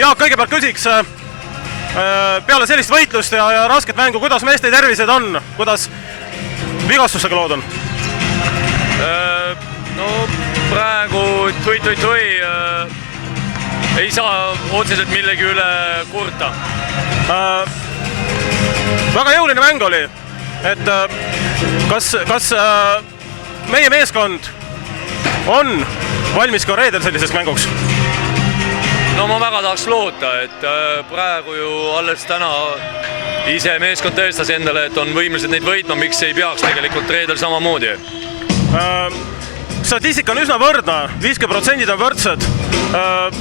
Jaak, kõigepealt küsiks peale sellist võitlust ja rasket mängu, kuidas meeste tervised on, kuidas vigastustega lood on? No praegu ei saa otseselt millegi üle kurta. Väga jõuline mäng oli, et kas meie meeskond on valmis ka reedel selliseks mänguks? No ma väga tahaks loota, et praegu ju alles täna ise meeskond tõestas endale, et on võimelised neid võitma, miks ei peaks tegelikult reedel samamoodi. Statistika on üsna võrdne, 50% on võrdsed.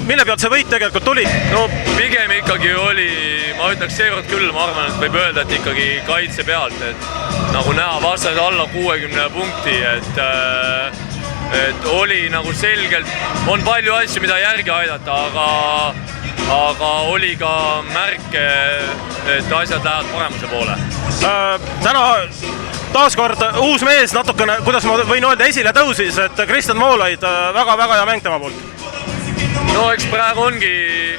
Mille pealt see võit tegelikult tuli? No pigem ikkagi oli, ma ütleks seekord küll, ma arvan, et võib öelda, et ikkagi kaitse pealt, et nagu näha vastased alla 60 punkti, et oli nagu selgelt, on palju asju, mida järgi aidata, aga oli ka märke, et asjad lähevad paremuse poole. Täna taaskord uus mees natukene, kuidas ma võin öelda, esile tõusis, et Kristjan Moolaid väga-väga hea mäng tema poolt. No eks praegu ongi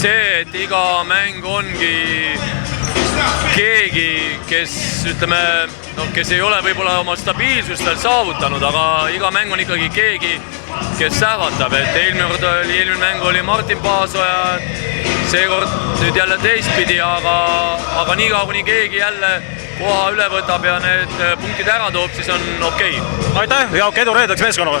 see, et iga mäng ongi keegi, kes ütleme, kes ei ole võib-olla oma stabiilsust veel saavutanud, aga iga mäng on ikkagi keegi, kes sähvatab, et eelmine mäng oli Martin Paasoja, seekord nüüd jälle teistpidi, aga niikaua kuni keegi jälle koha üle võtab ja need punktid ära toob, siis on okei. Aitäh, Jaak, edu reedeks meeskonnale!